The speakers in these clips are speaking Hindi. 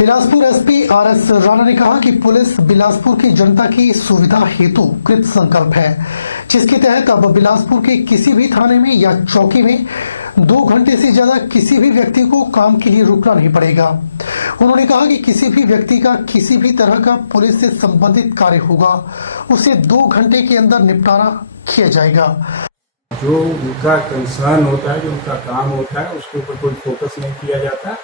बिलासपुर एसपी आरएस राणा ने कहा कि पुलिस बिलासपुर की जनता की सुविधा हेतु कृत संकल्प है, जिसके तहत अब बिलासपुर के किसी भी थाने में या चौकी में 2 घंटे से ज्यादा किसी भी व्यक्ति को काम के लिए रुकना नहीं पड़ेगा। उन्होंने कहा कि किसी भी व्यक्ति का किसी भी तरह का पुलिस से संबंधित कार्य होगा, उसे 2 घंटे के अंदर निपटारा किया जाएगा। जो उनका कंसर्न होता है, जो उनका काम होता है, उसके ऊपर कोई फोकस नहीं किया जाता।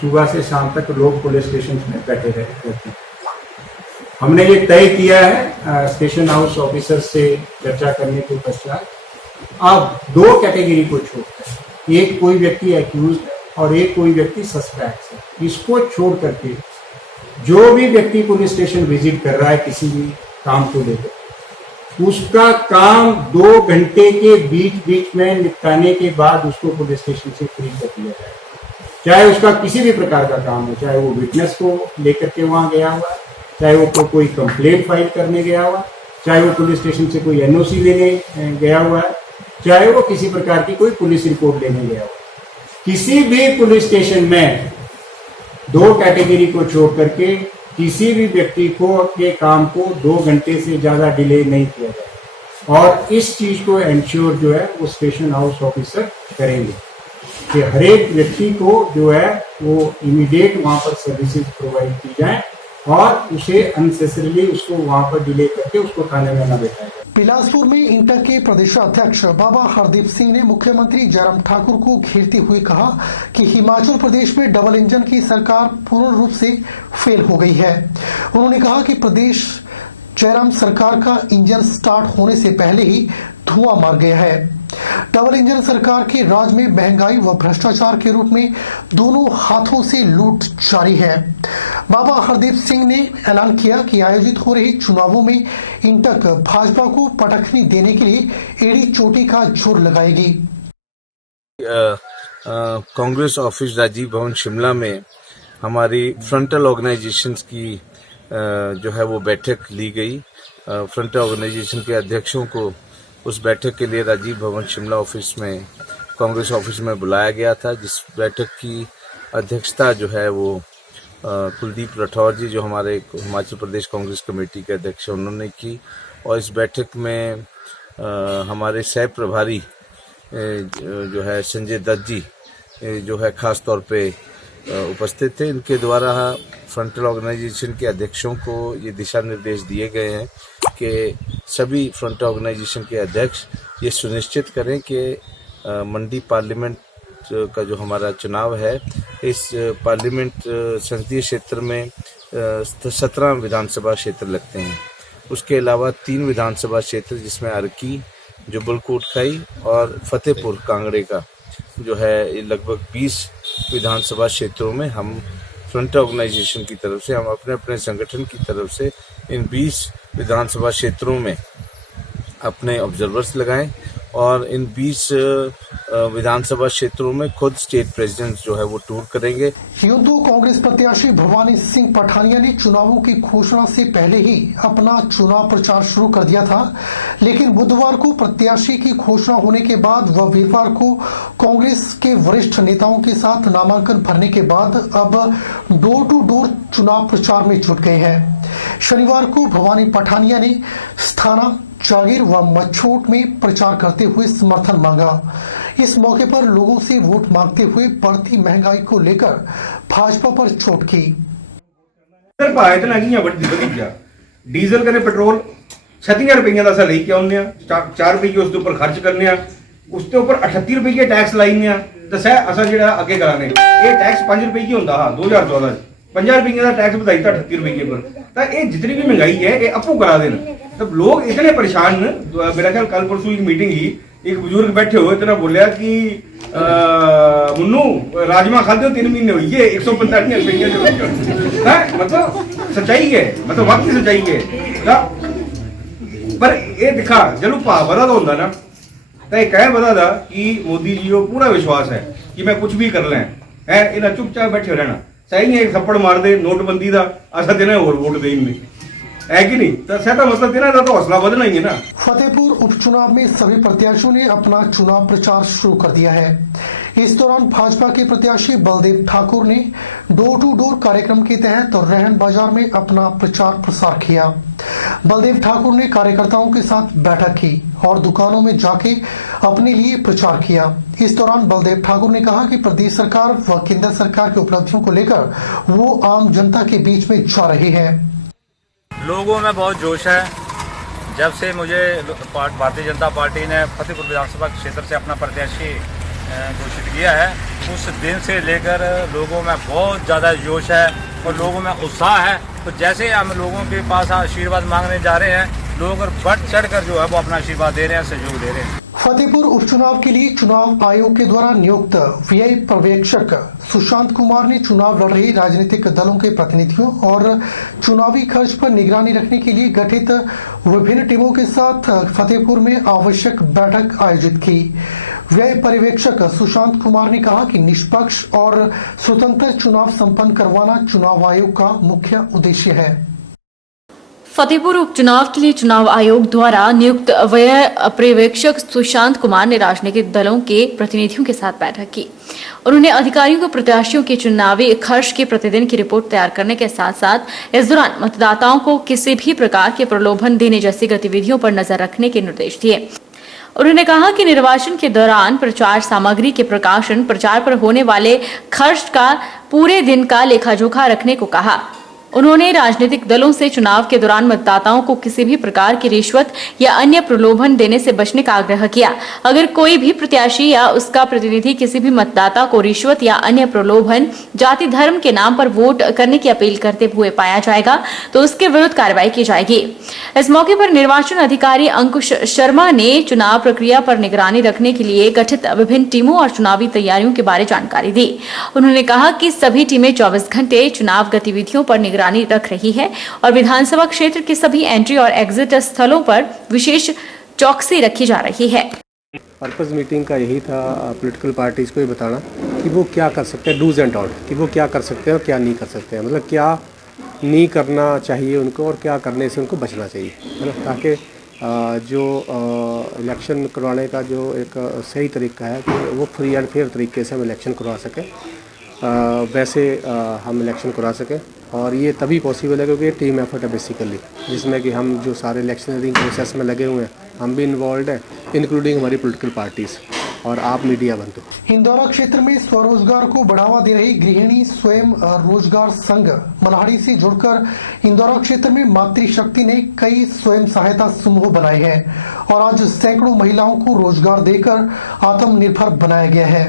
सुबह से शाम तक लोग पुलिस स्टेशन में बैठे रहते हैं। हमने ये तय किया है स्टेशन हाउस ऑफिसर से चर्चा करने के पश्चात, अब 2 कैटेगरी को छोड़कर, एक कोई व्यक्ति एक्यूज है और एक कोई व्यक्ति सस्पेक्ट है, इसको छोड़ करके जो भी व्यक्ति पुलिस स्टेशन विजिट कर रहा है किसी भी काम को लेकर, उसका काम 2 घंटे के बीच में निपटाने के बाद उसको पुलिस स्टेशन से फ्री कर दिया जाए। चाहे उसका किसी भी प्रकार का काम हो, चाहे वो विटनेस को लेकर के वहां गया हुआ, चाहे वो कोई कंप्लेंट फाइल करने गया हुआ, चाहे वो पुलिस स्टेशन से कोई एनओसी लेने गया हुआ है, चाहे वो किसी प्रकार की कोई पुलिस रिपोर्ट लेने गया हुआ, किसी भी पुलिस स्टेशन में 2 कैटेगरी को छोड़ करके किसी भी व्यक्ति को के काम को 2 घंटे से ज्यादा डिले नहीं किया जाए। और इस चीज को एंश्योर जो है वो स्टेशन हाउस ऑफिसर करेंगे कि हर एक व्यक्ति को जो है वो इमीडिएट वहां पर सर्विसेज प्रोवाइड की जाए और उसे अननेसेसरीली उसको वहां पर डिले करके उसको थाने में न बैठाया जाए। बिलासपुर में इंटर के प्रदेशाध्यक्ष बाबा हरदीप सिंह ने मुख्यमंत्री जयराम ठाकुर को घेरते हुए कहा कि हिमाचल प्रदेश में डबल इंजन की सरकार पूर्ण रूप से फेल हो गई है। उन्होंने कहा कि प्रदेश जयराम सरकार का इंजन स्टार्ट होने से पहले ही धुआं मार गया है। डबल इंजन सरकार के राज में महंगाई व भ्रष्टाचार के रूप में दोनों हाथों से लूट जारी है। बाबा हरदीप सिंह ने ऐलान किया कि आयोजित हो रहे चुनावों में इंटक भाजपा को पटखनी देने के लिए एड़ी चोटी का जोर लगाएगी। कांग्रेस ऑफिस राजीव भवन शिमला में हमारी फ्रंटल ऑर्गेनाइजेशंस की जो है वो बैठक ली गई। फ्रंटल ऑर्गेनाइजेशन के अध्यक्षों को उस बैठक के लिए राजीव भवन शिमला ऑफिस में, कांग्रेस ऑफिस में बुलाया गया था, जिस बैठक की अध्यक्षता जो है वो कुलदीप राठौर जी, जो हमारे हिमाचल प्रदेश कांग्रेस कमेटी के अध्यक्ष, उन्होंने की। और इस बैठक में हमारे सह प्रभारी जो है संजय दत्त जी जो है खास तौर पे उपस्थित थे। इनके द्वारा फ्रंटल ऑर्गेनाइजेशन के अध्यक्षों को ये दिशा निर्देश दिए गए हैं कि सभी फ्रंट ऑर्गेनाइजेशन के अध्यक्ष ये सुनिश्चित करें कि मंडी पार्लियामेंट का जो हमारा चुनाव है, इस पार्लियामेंट संसदीय क्षेत्र में 17 विधानसभा क्षेत्र लगते हैं। उसके अलावा 3 विधानसभा क्षेत्र जिसमें अर्की, जुब्बल कोटखाई और फतेहपुर कांगड़े का जो है लगभग 20 विधानसभा क्षेत्रों में हम फ्रंट ऑर्गेनाइजेशन की तरफ से, हम अपने अपने संगठन की तरफ से इन 20 विधानसभा क्षेत्रों में अपने ऑब्जर्वर्स लगाएं और इन 20 विधानसभा क्षेत्रों में खुद स्टेट प्रेसिडेंट जो है वो टूर करेंगे। यूं तो कांग्रेस प्रत्याशी भवानी सिंह पठानिया ने चुनावों की घोषणा से पहले ही अपना चुनाव प्रचार शुरू कर दिया था, लेकिन बुधवार को प्रत्याशी की घोषणा होने के बाद व वीरवार को कांग्रेस के वरिष्ठ नेताओं के साथ नामांकन भरने के बाद अब डोर टू डोर चुनाव प्रचार में जुट गए हैं। शनिवार को भवानी पठानिया ने स्थाना, जागीर व मछोट में प्रचार करते हुए समर्थन मांगा। इस मौके पर लोगों से वोट मांगते हुए बढ़ती महंगाई को लेकर भाजपा पर चोट की। डीजल कने पेट्रोल 36 रुपये का लेके आने, 4 रुपये उसके ऊपर खर्च करने, उसके ऊपर 38 रुपये टैक्स लाइने, तो सह असा जो अगे कराने ये टैक्स 5 रुपये की होंगे। हाँ 2014 50 रुपये का टैक्स बताई था 38 रुपये पर। तो ये जितनी भी महंगाई है ये अपू करा देना। तब लोग इतने परेशान, मेरा ख्याल कल परसों एक मीटिंग ही, एक बुजुर्ग बैठे हुए इतना बोलिया कि मुन्नू राजमा खाते हो 3 महीने हुई है 145 रुपये। मतलब सच्चाई है, मतलब वाकई सच्चाई है। पर ये दिखा जलो भाव बदा होंगे ना, तो यह कह बदा था कि मोदी जी को पूरा विश्वास है कि मैं कुछ भी कर लें है, इन्हें चुपचाप बैठे रहना। सही है, एक थप्पड़ मार दे नोटबंदी का, असा देना और वोट दे। है कि नहीं? तो सह मतलब देना तो हौसला बढ़ना ही है ना। फतेहपुर उपचुनाव में सभी प्रत्याशियों ने अपना चुनाव प्रचार शुरू कर दिया है। इस दौरान भाजपा के प्रत्याशी बलदेव ठाकुर ने डोर टू डोर कार्यक्रम के तहत रहन बाजार में अपना प्रचार प्रसार किया। बलदेव ठाकुर ने कार्यकर्ताओं के साथ बैठक की और दुकानों में जाके अपने लिए प्रचार किया। इस दौरान बलदेव ठाकुर ने कहा कि प्रदेश सरकार व केंद्र सरकार की उपलब्धियों को लेकर वो आम जनता के बीच में जा रहे हैं। लोगों में बहुत जोश है। जब से मुझे भारतीय जनता पार्टी ने फतेहपुर विधानसभा क्षेत्र से अपना प्रत्याशी घोषित किया है, उस दिन से लेकर लोगों में बहुत ज़्यादा जोश है और लोगों में उत्साह है। तो जैसे हम लोगों के पास आशीर्वाद मांगने जा रहे हैं, लोग बढ़ चढ़कर जो है वो अपना आशीर्वाद दे रहे हैं, सहयोग दे रहे हैं। फतेहपुर उपचुनाव के लिए चुनाव आयोग के द्वारा नियुक्त व्यय पर्यवेक्षक सुशांत कुमार ने चुनाव लड़ रहे राजनीतिक दलों के प्रतिनिधियों और चुनावी खर्च पर निगरानी रखने के लिए गठित विभिन्न टीमों के साथ फतेहपुर में आवश्यक बैठक आयोजित की। व्यय पर्यवेक्षक सुशांत कुमार ने कहा कि निष्पक्ष और स्वतंत्र चुनाव संपन्न करवाना चुनाव आयोग का मुख्य उद्देश्य है। फतेहपुर उपचुनाव के लिए चुनाव आयोग द्वारा नियुक्त व्यय पर्यवेक्षक सुशांत कुमार ने राजनीतिक दलों के प्रतिनिधियों के साथ बैठक की। उन्होंने अधिकारियों को प्रत्याशियों के चुनावी खर्च की प्रतिदिन की रिपोर्ट तैयार करने के साथ साथ इस दौरान मतदाताओं को किसी भी प्रकार के प्रलोभन देने जैसी गतिविधियों पर नजर रखने के निर्देश दिए। उन्होंने कहा कि निर्वाचन के दौरान प्रचार सामग्री के प्रकाशन, प्रचार पर होने वाले खर्च का पूरे दिन का लेखा जोखा रखने को कहा। उन्होंने राजनीतिक दलों से चुनाव के दौरान मतदाताओं को किसी भी प्रकार की रिश्वत या अन्य प्रलोभन देने से बचने का आग्रह किया। अगर कोई भी प्रत्याशी या उसका प्रतिनिधि किसी भी मतदाता को रिश्वत या अन्य प्रलोभन, जाति धर्म के नाम पर वोट करने की अपील करते हुए पाया जाएगा तो उसके विरुद्ध कार्रवाई की जाएगी। इस मौके पर निर्वाचन अधिकारी अंकुश शर्मा ने चुनाव प्रक्रिया पर निगरानी रखने के लिए गठित विभिन्न टीमों और चुनावी तैयारियों के बारे जानकारी दी। उन्होंने कहा कि सभी टीमें 24 घंटे चुनाव गतिविधियों पर निगरानी रख रही है और विधानसभा क्षेत्र के सभी एंट्री और एग्जिट स्थलों पर विशेष चौकसी रखी जा रही है। पर्पस मीटिंग का यही था पॉलिटिकल पार्टीज को ये बताना कि वो क्या कर सकते हैं, डूज एंड डोंट, कि वो क्या कर सकते हैं और क्या नहीं कर सकते हैं, मतलब क्या नहीं करना चाहिए उनको और क्या करने से उनको बचना चाहिए, है ना, ताकि जो इलेक्शन करवाने का जो एक सही तरीका है कि वो फ्री एंड फेयर तरीके से हम इलेक्शन करवा सकें, वैसे हम इलेक्शन करा सकें। और ये तभी पॉसिबल है क्योंकि ये टीम एफर्ट है बेसिकली, जिसमें कि हम जो सारे इलेक्शनरिंग प्रोसेस में लगे हुए हैं हम भी इन्वॉल्व हैं, इंक्लूडिंग हमारी पॉलिटिकल पार्टीज और आप मीडिया बंधु। इंदौरा क्षेत्र में स्वरोजगार को बढ़ावा दे रही गृहिणी स्वयं रोजगार संघ मल्हाड़ी से जुड़कर इंदौरा क्षेत्र में मातृशक्ति ने कई स्वयं सहायता समूह बनाए हैं और आज सैकड़ों महिलाओं को रोजगार देकर आत्मनिर्भर बनाया गया है।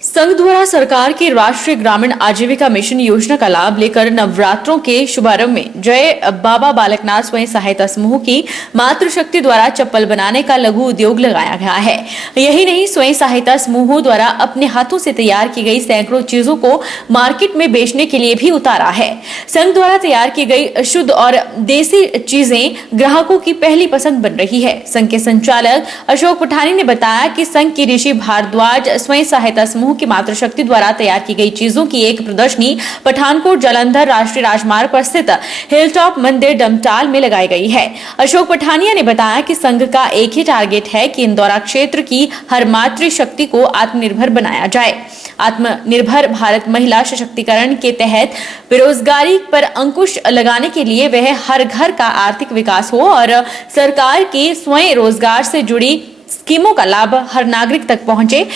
संघ द्वारा सरकार की राष्ट्रीय ग्रामीण आजीविका मिशन योजना का लाभ लेकर नवरात्रों के शुभारंभ में जय बाबा बालकनाथ स्वयं सहायता समूह की मातृशक्ति द्वारा चप्पल बनाने का लघु उद्योग लगाया गया है। यही नहीं, स्वयं सहायता समूहों द्वारा अपने हाथों से तैयार की गई सैकड़ों चीजों को मार्केट में बेचने के लिए भी उतारा है। संघ द्वारा तैयार की गई शुद्ध और देसी चीजें ग्राहकों की पहली पसंद बन रही है। संघ के संचालक अशोक पठानी ने बताया कि संघ की ऋषि भारद्वाज स्वयं सहायता समूह की मातृशक्ति द्वारा तैयार की गई चीजों की एक प्रदर्शनी पठानकोट जालंधर राष्ट्रीय राजमार्ग पर स्थित हिलटॉप मंदिर डमटाल में लगाई गई है। अशोक पठानिया ने बताया कि संघ का एक ही टारगेट है कि इंदौरा क्षेत्र की हर मातृशक्ति को आत्मनिर्भर बनाया जाए। आत्मनिर्भर भारत महिला सशक्तिकरण के तहत बेरोजगारी पर अंकुश लगाने के लिए वह हर घर का आर्थिक विकास हो और सरकार की स्वयं रोजगार से जुड़ी स्कीमों का लाभ हर नागरिक तक पहुंचे।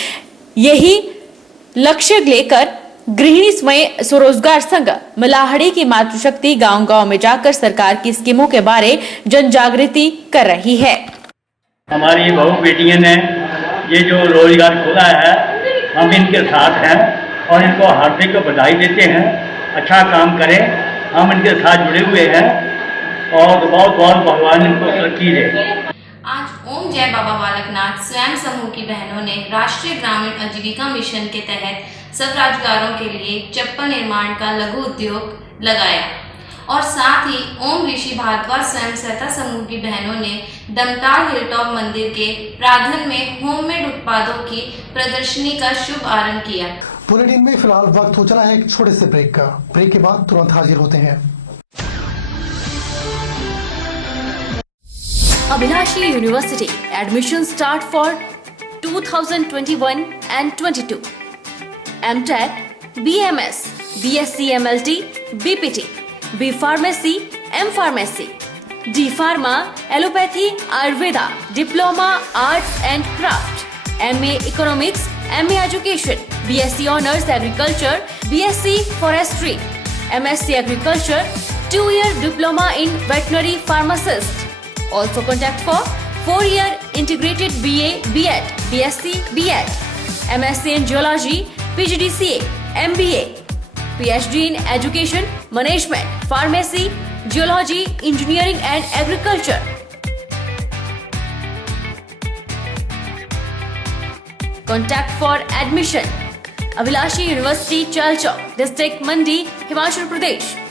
यही लक्ष्य लेकर गृहिणी स्वयं स्वरोजगार संघ मल्हाड़ी की मातृशक्ति गांव-गांव में जाकर सरकार की स्कीमों के बारे जन जागृति कर रही है। हमारी बहू बेटियों ने ये जो रोजगार खोला है, हम इनके साथ हैं और इनको हार्दिक बधाई देते हैं। अच्छा काम करें, हम इनके साथ जुड़े हुए हैं और बहुत बहुत भगवान इनको तरक्की दे। आज ओम जय बाबा बालकनाथ स्वयं समूह की बहनों ने राष्ट्रीय ग्रामीण आजीविका मिशन के तहत सब रोजगारों के लिए चप्पल निर्माण का लघु उद्योग लगाया और साथ ही ओम ऋषि भारद्वाज स्वयं सहायता समूह की बहनों ने डमटाल हिलटॉप मंदिर के प्रांगण में होममेड उत्पादों की प्रदर्शनी का शुभ आरंभ किया। बुलेटिन में फिलहाल वक्त हो चला है एक छोटे से ब्रेक का। ब्रेक के बाद तुरंत हाजिर होते हैं। Abhilashi University. Admissions start for 2021 and 22. MTech, BMS, BSc MLT, BPT, B Pharmacy, M Pharmacy, D Pharma, Allopathy, Ayurveda, Diploma, Arts and Craft, MA Economics, MA Education, BSc Honours Agriculture, BSc Forestry, MSc Agriculture, 2-year Diploma in Veterinary Pharmacist. Also contact for 4-year Integrated BA, BEd, BSc, BEd, MSc in Geology, PGDCA, MBA, PhD in Education, Management, Pharmacy, Geology, Engineering and Agriculture. Contact for admission. Abhilashi University, Chalchok, District Mandi, Himachal Pradesh.